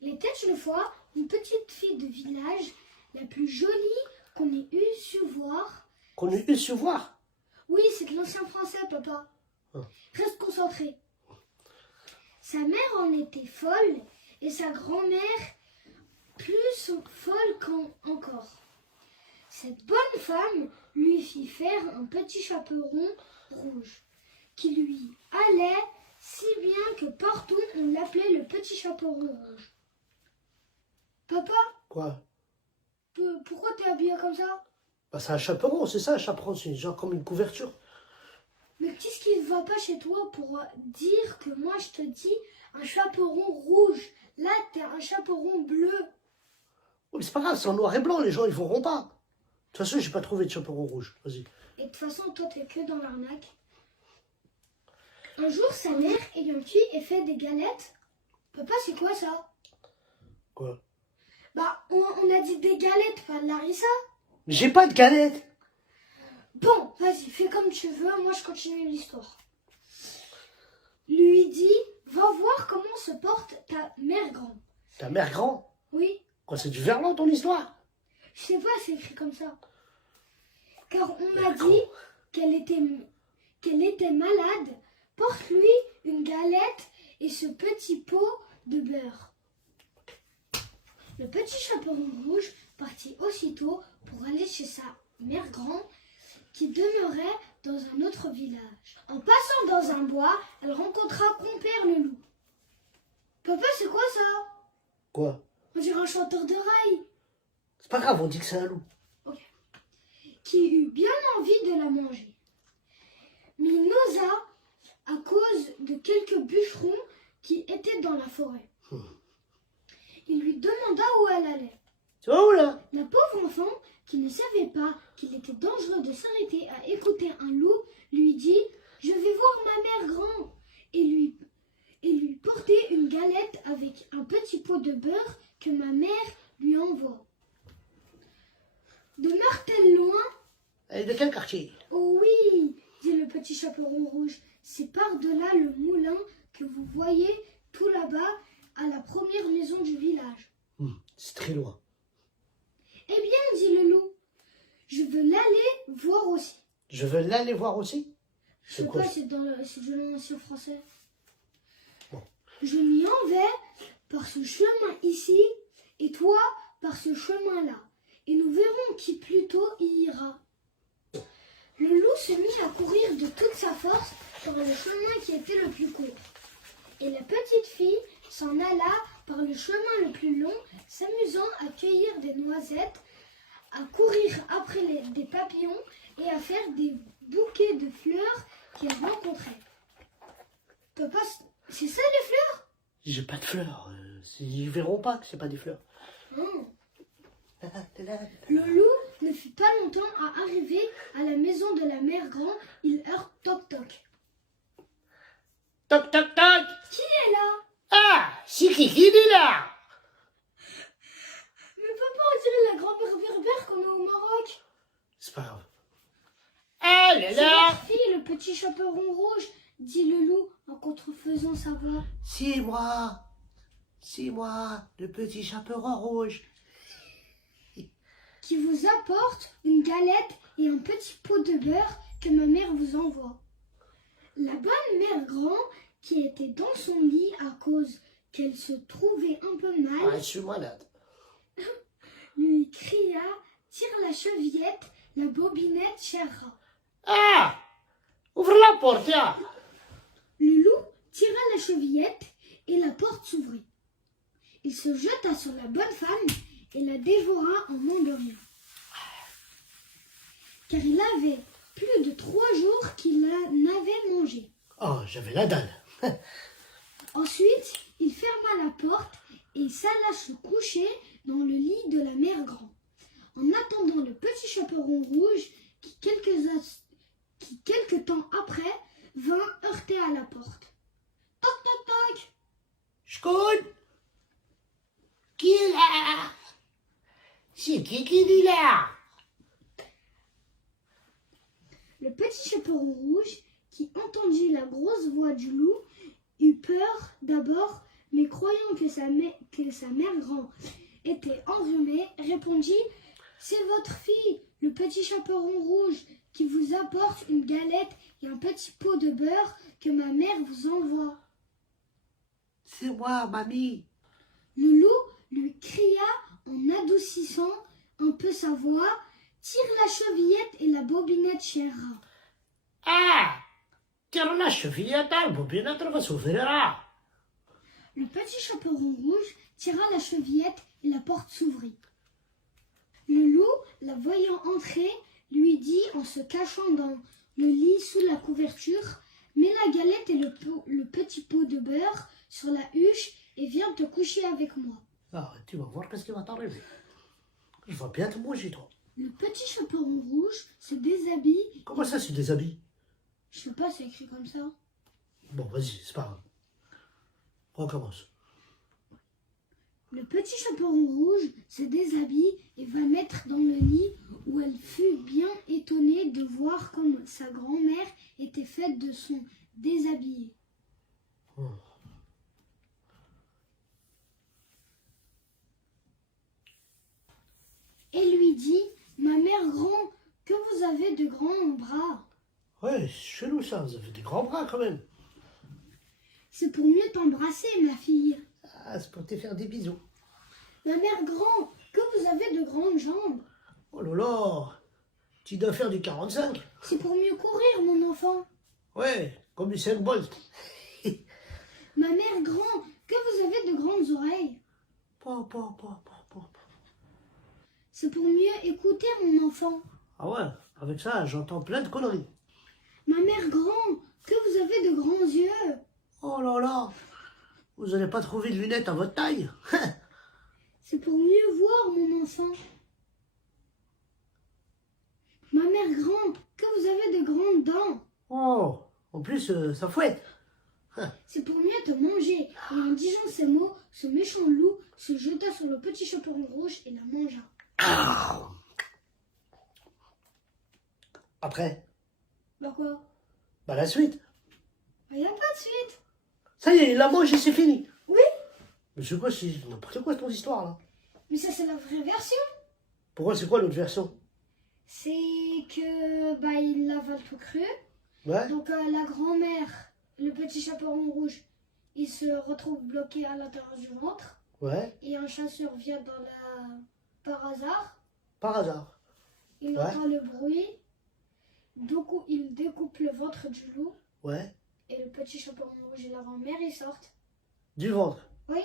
Il était une fois une petite fille de village, la plus jolie qu'on ait eu su voir. Qu'on ait eu su voir. Oui, c'est de l'ancien français, papa. Ah. Reste concentré. Sa mère en était folle et sa grand-mère plus folle encore. Cette bonne femme lui fit faire un petit chaperon rouge qui lui allait si bien que partout on l'appelait le petit chaperon rouge. Papa, Quoi? pourquoi t'es habillé comme ça? Bah, c'est un chaperon, c'est ça, un chaperon, c'est genre comme une couverture. Mais qu'est-ce qui ne va pas chez toi pour dire que moi je te dis un chaperon rouge? Là, t'es un chaperon bleu. Oui, mais c'est pas grave, c'est en noir et blanc, les gens ils verront pas. De toute façon, j'ai pas trouvé de chaperon rouge. Vas-y. Et de toute façon, toi, t'es que dans l'arnaque. Un jour, sa mère ayant cuit et fait des galettes. Papa, c'est quoi ça? Quoi? Bah, on a dit des galettes, pas de Larissa. Mais j'ai pas de galette. Bon, vas-y, fais comme tu veux, moi je continue l'histoire. Lui dit, va voir comment se porte ta mère grande. Ta mère grand? Oui, Quoi, c'est du verlan ton histoire? je sais pas, c'est écrit comme ça. Car on m'a Mère dit qu'elle était malade. Porte-lui une galette et ce petit pot de beurre. Le petit chaperon rouge partit aussitôt pour aller chez sa mère grande qui demeurait dans un autre village. En passant dans un bois, elle rencontra compère le loup. Papa, c'est quoi ça? Quoi? On dirait un chanteur de rail. C'est pas grave, on dit que c'est un loup. Qui eut bien envie de la manger. Mais il n'osa à cause de quelques bûcherons qui étaient dans la forêt. Il lui demanda où elle allait. Tu vas où là? La pauvre enfant, qui ne savait pas qu'il était dangereux de s'arrêter à écouter un loup, lui dit « Je vais voir ma mère grand » et lui porter une galette avec un petit pot de beurre que ma mère lui envoie. Demeure-t-elle loin? Elle est de quel quartier? Oh oui, dit le petit chaperon rouge, c'est par-delà le moulin que vous voyez tout là-bas à la première maison du village. C'est très loin. Eh bien, dit le loup, je veux l'aller voir aussi. Je veux l'aller voir aussi. Je sais quoi, pas, c'est de l'ancien français. Bon. Je m'y en vais par ce chemin ici et toi par ce chemin-là. Et nous verrons qui plutôt y ira. Le loup se mit à courir de toute sa force par le chemin qui était le plus court. Et la petite fille s'en alla par le chemin le plus long, s'amusant à cueillir des noisettes, à courir après des papillons et à faire des bouquets de fleurs qu'elle rencontrait. Papa, c'est ça les fleurs? J'ai pas de fleurs. Ils verront pas que c'est pas des fleurs. Non. Le loup ne fut pas longtemps à arriver à la maison de la mère grand. Il heurte toc toc. Toc toc toc. Qui est là? Ah, c'est qui est là? Mais papa, on dirait la grand-mère berbère qu'on a au Maroc. C'est pas grave. Elle est C'est là. la fille, le petit chaperon rouge, dit le loup en contrefaisant sa voix. C'est moi, le petit chaperon rouge. Qui vous apporte une galette et un petit pot de beurre que ma mère vous envoie. La bonne mère grand, qui était dans son lit à cause qu'elle se trouvait un peu mal, Ah, je suis malade. lui cria « Tire la chevillette, la bobinette, cher rat. Ah, ouvre la porte, là. » Le loup tira la chevillette et la porte s'ouvrit. Il se jeta sur la bonne femme et la dévora en m'endormant. Car il avait plus de 3 jours qu'il n'avait mangé. Oh, j'avais la dalle. Ensuite, il ferma la porte et s'alla se coucher dans le lit de la mère grand. En attendant le petit chaperon rouge qui, quelque temps après, vint heurter à la porte. Toc toc toc. J'cogne. Qui est là? C'est qui est là? Le petit chaperon rouge, qui entendit la grosse voix du loup, eut peur d'abord, mais croyant que que sa mère grand était enrhumée, répondit: c'est votre fille, le petit chaperon rouge, qui vous apporte une galette et un petit pot de beurre que ma mère vous envoie. C'est moi, mamie. Le loup lui cria en adoucissant un peu sa voix: tire la chevillette et la bobinette, cher rat. Ah! Tire la chevillette, la bobinette va s'ouvrir. Le petit chaperon rouge tira la chevillette et la porte s'ouvrit. Le loup, la voyant entrer, lui dit en se cachant dans le lit sous la couverture: mets la galette et le petit pot de beurre sur la huche et viens te coucher avec moi. Ah, tu vas voir qu'est-ce qui va t'arriver. Je vais bien te manger, toi. Le petit chaperon rouge se déshabille. Comment ça, c'est des habits? Je sais pas, c'est écrit comme ça. Bon, vas-y, c'est pas grave. On recommence. Le petit chaperon rouge se déshabille et va mettre dans le lit, où elle fut bien étonnée de voir comme sa grand-mère était faite de son déshabillé. Oh. Et lui dit: ma mère grand, que vous avez de grands bras. Ouais, c'est chelou ça, vous avez des grands bras quand même. C'est pour mieux t'embrasser, ma fille. Ah, c'est pour te faire des bisous. Ma mère grand, que vous avez de grandes jambes. Oh là là, tu dois faire du 45. C'est pour mieux courir, mon enfant. Ouais, comme Usain Bolt. Ma mère grand, que vous avez de grandes oreilles. Pa, pa, pa, pa, pa, pa. C'est pour mieux écouter, mon enfant. Ah ouais, avec ça, j'entends plein de conneries. Ma mère grand, que vous avez de grands yeux. Oh là là, vous n'allez pas trouver de lunettes à votre taille. C'est pour mieux voir, mon enfant. Ma mère grand, que vous avez de grandes dents. Oh, en plus, ça fouette. C'est pour mieux te manger. Et en disant ces mots, ce méchant loup se jeta sur le petit chaperon rouge et la mangea. Ah. Après, Bah quoi? bah la suite. Bah y a pas de suite. Ça y est, il la mange et c'est fini. Oui, Mais c'est quoi, c'est n'importe quoi ton histoire là? mais ça c'est la vraie version. Pourquoi, c'est quoi l'autre version? C'est que bah il avale tout cru. Ouais, Donc la grand-mère, le petit chaperon rouge, il se retrouve bloqué à l'intérieur du ventre. ouais, Et un chasseur vient dans la... par hasard. par hasard. Il Ouais. entend le bruit. Donc il découpe le ventre du loup. Ouais, Et le petit chaperon rouge et la grand-mère, ils sortent. du ventre. Oui,